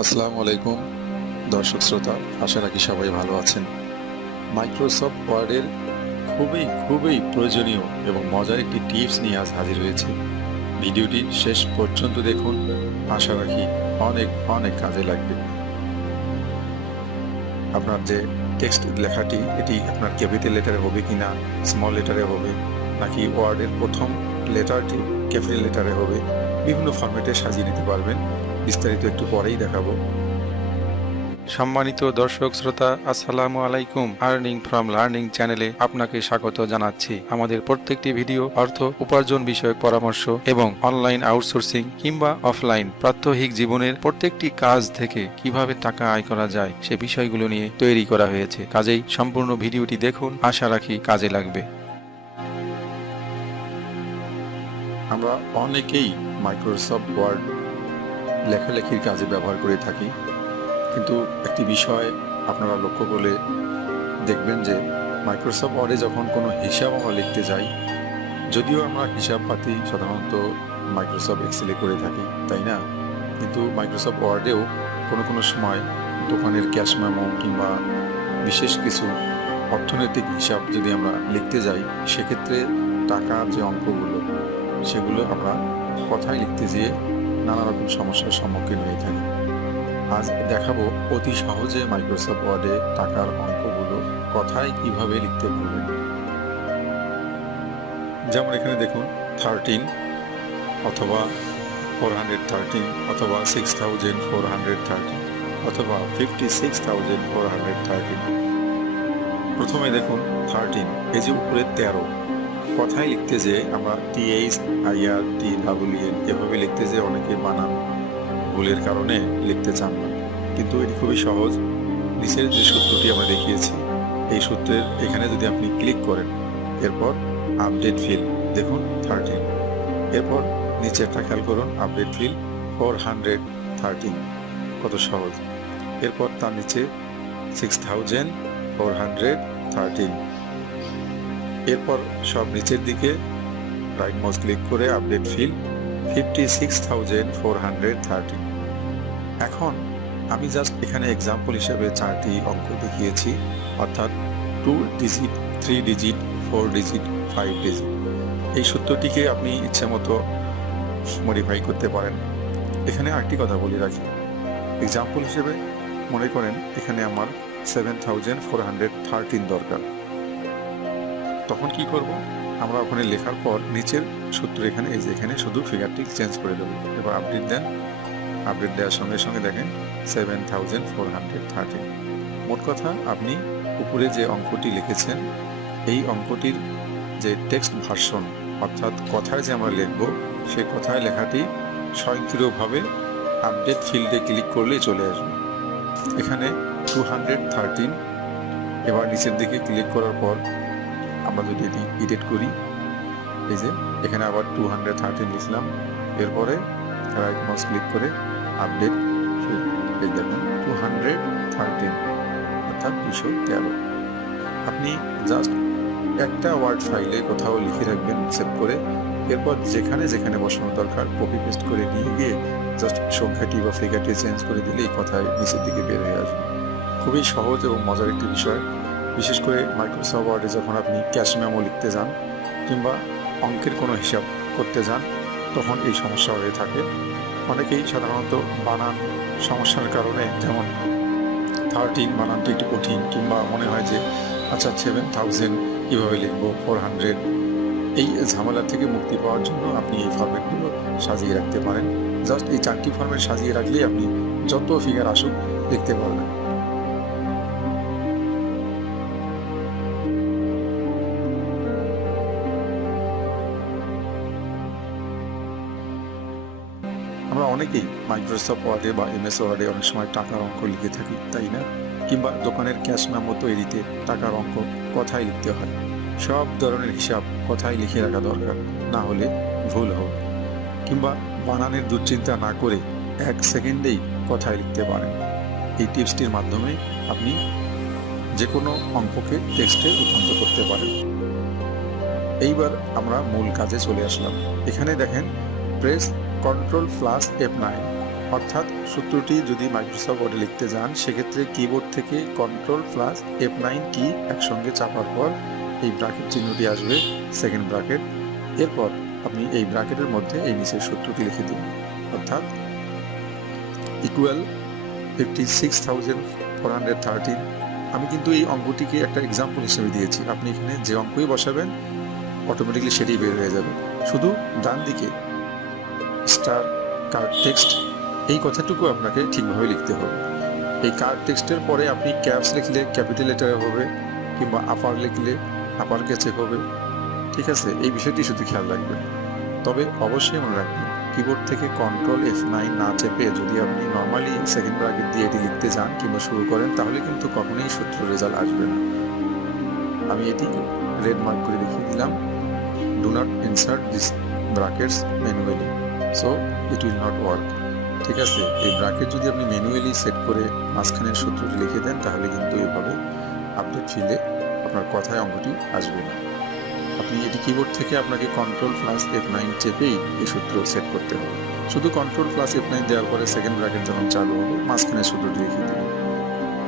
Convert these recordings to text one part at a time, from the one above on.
আসসালামু আলাইকুম, দর্শক শ্রোতা, আশা রাখি সবাই ভালো আছেন। মাইক্রোসফট ওয়ার্ডের খুবই খুবই প্রয়োজনীয় এবং মজার একটি টিপস নিয়ে আজ হাজির হয়েছে। ভিডিওটি শেষ পর্যন্ত দেখুন, আশা রাখি অনেক অনেক কাজে লাগবে। আপনার যে টেক্সট লেখাটি, এটি আপনার ক্যাপিটাল লেটারে হবে কি না স্মল লেটারে হবে, নাকি ওয়ার্ডের প্রথম লেটারটি ক্যাপিটাল লেটারে হবে, বিভিন্ন ফরম্যাটে সাজিয়ে নিতে পারবেন। বিস্তারিত একটু পরেই দেখাবো। সম্মানিত দর্শক শ্রোতা আসসালামু আলাইকুম। আর্নিং ফ্রম লার্নিং চ্যানেলে আপনাকে স্বাগত জানাচ্ছি। আমাদের প্রত্যেকটি ভিডিও অর্থ উপার্জন বিষয়ক পরামর্শ এবং অনলাইন আউটসোর্সিং কিংবা অফলাইন প্রাত্যহিক জীবনের প্রত্যেকটি কাজ থেকে কীভাবে টাকা আয় করা যায় সে বিষয়গুলো নিয়ে তৈরি করা হয়েছে। কাজেই সম্পূর্ণ ভিডিওটি দেখুন আশা রাখি কাজে লাগবে। আমরা অনেকেই মাইক্রোসফট ওয়ার্ড লেখালেখির কাজে ব্যবহার করে থাকি। কিন্তু একটি বিষয় আপনারা লক্ষ্য করলে দেখবেন যে মাইক্রোসফট ওয়ার্ডে যখন কোনো হিসাব আমরা লিখতে যাই, যদিও আমরা হিসাব পাতি সাধারণত মাইক্রোসফট এক্সেলে করে থাকি, তাই না? কিন্তু মাইক্রোসফট ওয়ার্ডেও কোনো কোনো সময় দোকানের ক্যাশ মেমো কিংবা বিশেষ কিছু অর্থনৈতিক হিসাব যদি আমরা লিখতে যাই, সেক্ষেত্রে টাকার যে অঙ্কগুলো, সেগুলো আমরা কথায় লিখতে যেয়ে নানা রকম সমস্যার সম্মুখীন হয়ে থাকি। আজ দেখাবো অতি সহজে মাইক্রোসফট ওয়ার্ডে টাকার অঙ্কগুলো কথায় কীভাবে লিখতে পারবেন। যেমন এখানে দেখুন থার্টিন অথবা ফোর হান্ড্রেড থার্টিন অথবা six thousand four hundred thirteen অথবা fifty six thousand four hundred thirteen প্রথমে দেখুন থার্টিন এই যে উপরে তেরো। কথায় লিখতে যে আমরা T H, I R T double N এভাবে লিখতে যে অনেকে বানান ভুলের কারণে লিখতে চান না। কিন্তু এটি খুবই সহজ। নিচের যে সূত্রটি আমরা দেখিয়েছি, এই সূত্রের এখানে যদি আপনি ক্লিক করেন, এরপর আপডেট ফিল দেখুন থার্টিন। এরপর নিচেরটা খেয়াল করুন, update fill four hundred thirteen, কত সহজ। এরপর তার নিচে six thousand four hundred thirteen. এরপর সব নিচের দিকে রাইট মাউস ক্লিক করে update fill fifty six thousand four hundred thirty এখন আমি জাস্ট এখানে এক্সাম্পল হিসেবে চারটি অঙ্ক দেখিয়েছি, অর্থাৎ two digit three digit four digit five digit এই সূত্রটিকে আপনি ইচ্ছে মতো মডিফাই করতে পারেন। এখানে আরেকটি কথা বলে রাখি। এক্সাম্পল হিসেবে মনে করেন এখানে আমার seven thousand four hundred thirteen দরকার। তখন কি করব? আমরা ওখানে লেখার পর নিচের সূত্র এখানে, এই যে এখানে শুধু ফিগারটি চেঞ্জ করে দেবো। এবার আপডেট দেন। আপডেট দেওয়ার সঙ্গে সঙ্গে দেখেন seven thousand four hundred thirty মোট কথা, আপনি উপরে যে অঙ্কটি লিখেছেন, এই অঙ্কটির যে টেক্সট ভার্সন অর্থাৎ কথায় যে আমরা লিখব সেই কথায় লেখাটি স্বয়ংক্রিয়ভাবে আপডেট ফিল্ডে ক্লিক করলেই চলে আসবে। এখানে টু হান্ড্রেড থার্টিন এবার নিচের দিকে ক্লিক করার পর আমরা যদি এটি এডিট করি, এই যে, এখানে আবার টু হান্ড্রেড থার্টিন লিখলাম এরপরে মাউস ক্লিক করে আপডেট এই টু হান্ড্রেড থার্টিন অর্থাৎ দুশো তেরো। আপনি জাস্ট একটা ওয়ার্ড ফাইলে কোথাও লিখে রাখবেন সেভ করে, এরপর যেখানে যেখানে বসানো দরকার কপি পেস্ট করে নিয়ে গিয়ে জাস্ট সংখ্যাটি বা ফিগারটি চেঞ্জ করে দিলেই কথায় নিচের দিকে বের হয়ে আসবে। খুবই সহজ এবং মজার একটি বিষয়। বিশেষ করে মাইক্রোসফট ওয়ার্ডে যখন আপনি ক্যাশ মেমো লিখতে যান কিংবা অঙ্কের কোনো হিসাব করতে যান, তখন এই সমস্যা হয়ে থাকে। অনেকেই সাধারণত বানান সমস্যার কারণে যেমন থার্টিন বানানটা একটু কঠিন কিংবা মনে হয় যে আচ্ছা সেভেন থাউজেন্ড কীভাবে লিখব? ফোর হান্ড্রেড এই ঝামেলা থেকে মুক্তি পাওয়ার জন্য আপনি এই ফরম্যাটগুলো সাজিয়ে রাখতে পারেন। জাস্ট এই চারটি ফরম্যাট সাজিয়ে রাখলেই আপনি যত ফিগার আসুক দেখতে পারবেন। অনেকেই মাইক্রোসফট ওয়ার্ডে বা এমএস ওয়ার্ডে অনেক সময় টাকার অঙ্ক লিখে থাকি, তাই না? কিংবা দোকানের ক্যাশ মেমো তৈরিতে টাকার অঙ্ক কথায় লিখতে হয়। সব ধরনের হিসাব কথায় লিখে রাখা দরকার, না হলে ভুল হবে। কিংবা বানানের দুশ্চিন্তা না করে এক সেকেন্ডেই কথায় লিখতে পারেন। এই টিপসটির মাধ্যমে আপনি যে কোনো অঙ্ককে টেক্সটে রূপান্তর করতে পারেন। এইবার আমরা মূল কাজে চলে আসলাম। এখানে দেখেন press control plus F nine অর্থাৎ সূত্রটি যদি মাইক্রোসফট ওয়ার্ডে লিখতে যান, সেক্ষেত্রে কিবোর্ড থেকে কন্ট্রোল প্লাস এফ নাইন কি একসঙ্গে চাপার পর এই ব্র্যাকেট চিহ্নটি আসবে সেকেন্ড ব্র্যাকেট এরপর আপনি এই ব্র্যাকেটের মধ্যে এই নিচের সূত্রটি লিখে দিন। অর্থাৎ equal fifty six thousand four hundred thirteen আমি কিন্তু এই অঙ্কটিকে একটা এক্সাম্পল হিসেবে দিয়েছি। আপনি এখানে যে অঙ্কই বসাবেন অটোমেটিকলি সেটি বের হয়ে যাবে। শুধু ডান দিকে স্টার কার্ড টেক্সট এই কথাটুকু আপনাকে ঠিকভাবে লিখতে হবে। এই কার্ড টেক্সটের পরে আপনি ক্যাপস লিখলে ক্যাপিটাল লেটারে হবে, কিংবা আপার লিখলে আপার কেচে হবে। ঠিক আছে? এই বিষয়টি শুধু খেয়াল রাখবেন। তবে অবশ্যই মনে রাখবেন কিবোর্ড থেকে কন্ট্রোল এফ নাইন না চেপে যদি আপনি নর্মালি সেকেন্ড ব্র্যাকেট দিয়ে এটি লিখতে যান কিংবা শুরু করেন, তাহলে কিন্তু কখনোই সূত্র রেজাল্ট আসবে না। আমি এটি রেড মার্ক করে দেখিয়ে দিলাম। Do not insert this brackets manually so it will not work ঠিক আছে, এই ব্র্যাকেট যদি আপনি ম্যানুয়ালি সেট করে মাঝখানের সূত্রটি লিখে দেন, তাহলে কিন্তু এভাবে আপডেট ফিলে আপনার কথায় অঙ্কটি আসবে না। আপনি এটি কিবোর্ড থেকে আপনাকে কন্ট্রোল প্লাস এফ নাইন চেপেই এই সূত্র সেট করতে হবে। শুধু কন্ট্রোল প্লাস এফ নাইন দেওয়ার পরে সেকেন্ড ব্র্যাকেট যখন চালু হবে, মাঝখানের সূত্রটি লিখে দেবেন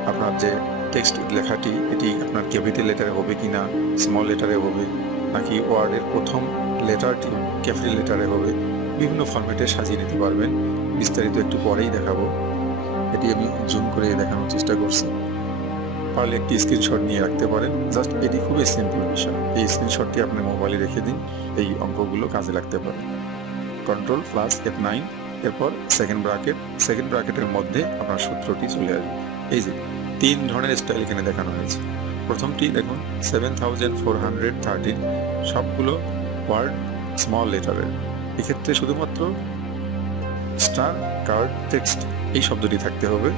আপনার যে টেক্সট লেখাটি, এটি আপনার ক্যাপিটাল লেটারে হবে কি না স্মল লেটারে হবে, নাকি ওয়ার্ডের প্রথম লেটারটি ক্যাপিটাল লেটারে হবে বিভিন্ন ফরম্যাটে সাজিয়ে নিতে পারবেন। বিস্তারিত একটু পরেই দেখাবো। এটি আমি জুম করে দেখানোর চেষ্টা করছি। পারলে একটি স্ক্রিনশট নিয়ে রাখতে পারেন। জাস্ট এটি খুবই সিম্পল বিষয়। এই স্ক্রিনশটটি আপনার মোবাইলে রেখে দিন। এই অঙ্কগুলো কাজে লাগতে পারে। কন্ট্রোল প্লাস এফ নাইন এরপর সেকেন্ড ব্র্যাকেট সেকেন্ড ব্র্যাকেটের মধ্যে আপনার সূত্রটি চলে আসবে। এই যে, তিন ধরনের স্টাইল এখানে দেখানো হয়েছে। প্রথমটি দেখুন seven thousand four hundred thirteen সবগুলো ওয়ার্ড স্মল লেটারের এক্ষেত্রে শুধুমাত্র স্টার কার্ড টেক্সট এই শব্দটি থাকতে হবে।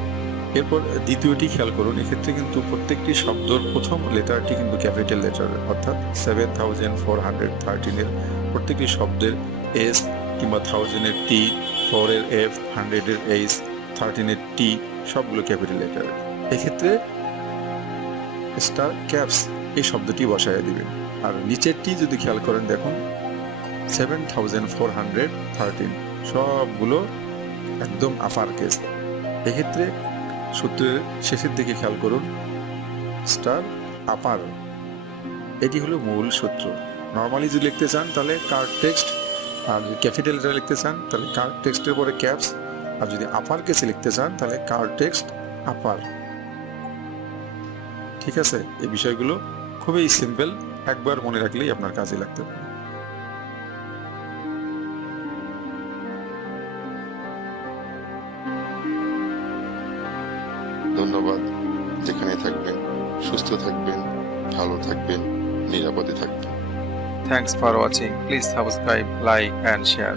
এরপর দ্বিতীয়টি খেয়াল করুন, এক্ষেত্রে কিন্তু প্রত্যেকটি শব্দর প্রথম লেটারটি কিন্তু ক্যাপিটাল লেটার অর্থাৎ সেভেন থাউজেন্ড ফোর হান্ড্রেড থার্টিনের প্রত্যেকটি শব্দের এস কিংবা থাউজেন্ডের টি ফোরের এফ হান্ড্রেডের এইচ থার্টিনের টি সবগুলো ক্যাপিটাল লেটার এক্ষেত্রে স্টার ক্যাপস এই শব্দটি বসায় দিবেন। আর নিচেরটি যদি খেয়াল করেন, দেখুন seven thousand four hundred thirteen সবগুলো একদম আপার কেস এক্ষেত্রে সূত্রের শেষের দিকে খেয়াল করুন স্টার আপার এটি হলো মূল সূত্র। নর্মালি যদি লিখতে চান, তাহলে কার্ড টেক্সট আর যদি ক্যাপিটাল লেটার লিখতে চান, তাহলে কার্ড টেক্সটের পরে ক্যাপস আর যদি আপার কেসে লিখতে চান, তাহলে কার্ড টেক্সট আপার ঠিক আছে? এই বিষয়গুলো খুবই সিম্পল একবার মনে রাখলেই আপনার কাজে লাগতে পারে। ধন্যবাদ। যেখানে থাকবেন, সুস্থ থাকবেন, ভালো থাকবেন, নিরাপদে থাকবেন। Thanks for watching please subscribe like and share